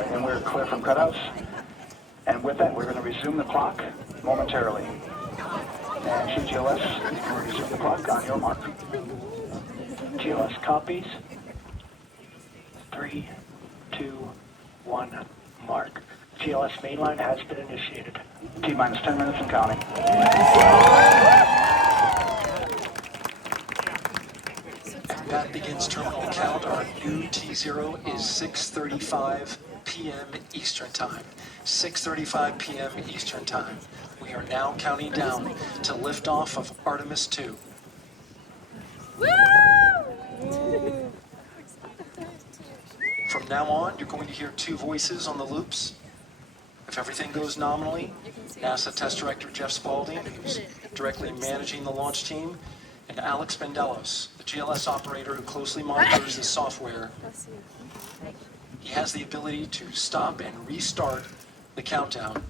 All right, and we're clear from cutouts. And with that, we're going to resume the clock momentarily. And GLS, we'll resume the clock on your mark. GLS copies. 3, 2, 1, mark. GLS mainline has been initiated. T-minus 10 minutes and counting. And that begins terminal count. Our new T0 is 6:35 p.m. Eastern Time. 6:35 p.m. Eastern Time. We are now counting down to liftoff of Artemis 2. From now on, you're going to hear two voices on the loops. If everything goes nominally, NASA Test Director Jeff Spaulding, who's directly managing the launch team, and Alex Bendelos, the GLS operator who closely monitors the software. He has the ability to stop and restart the countdown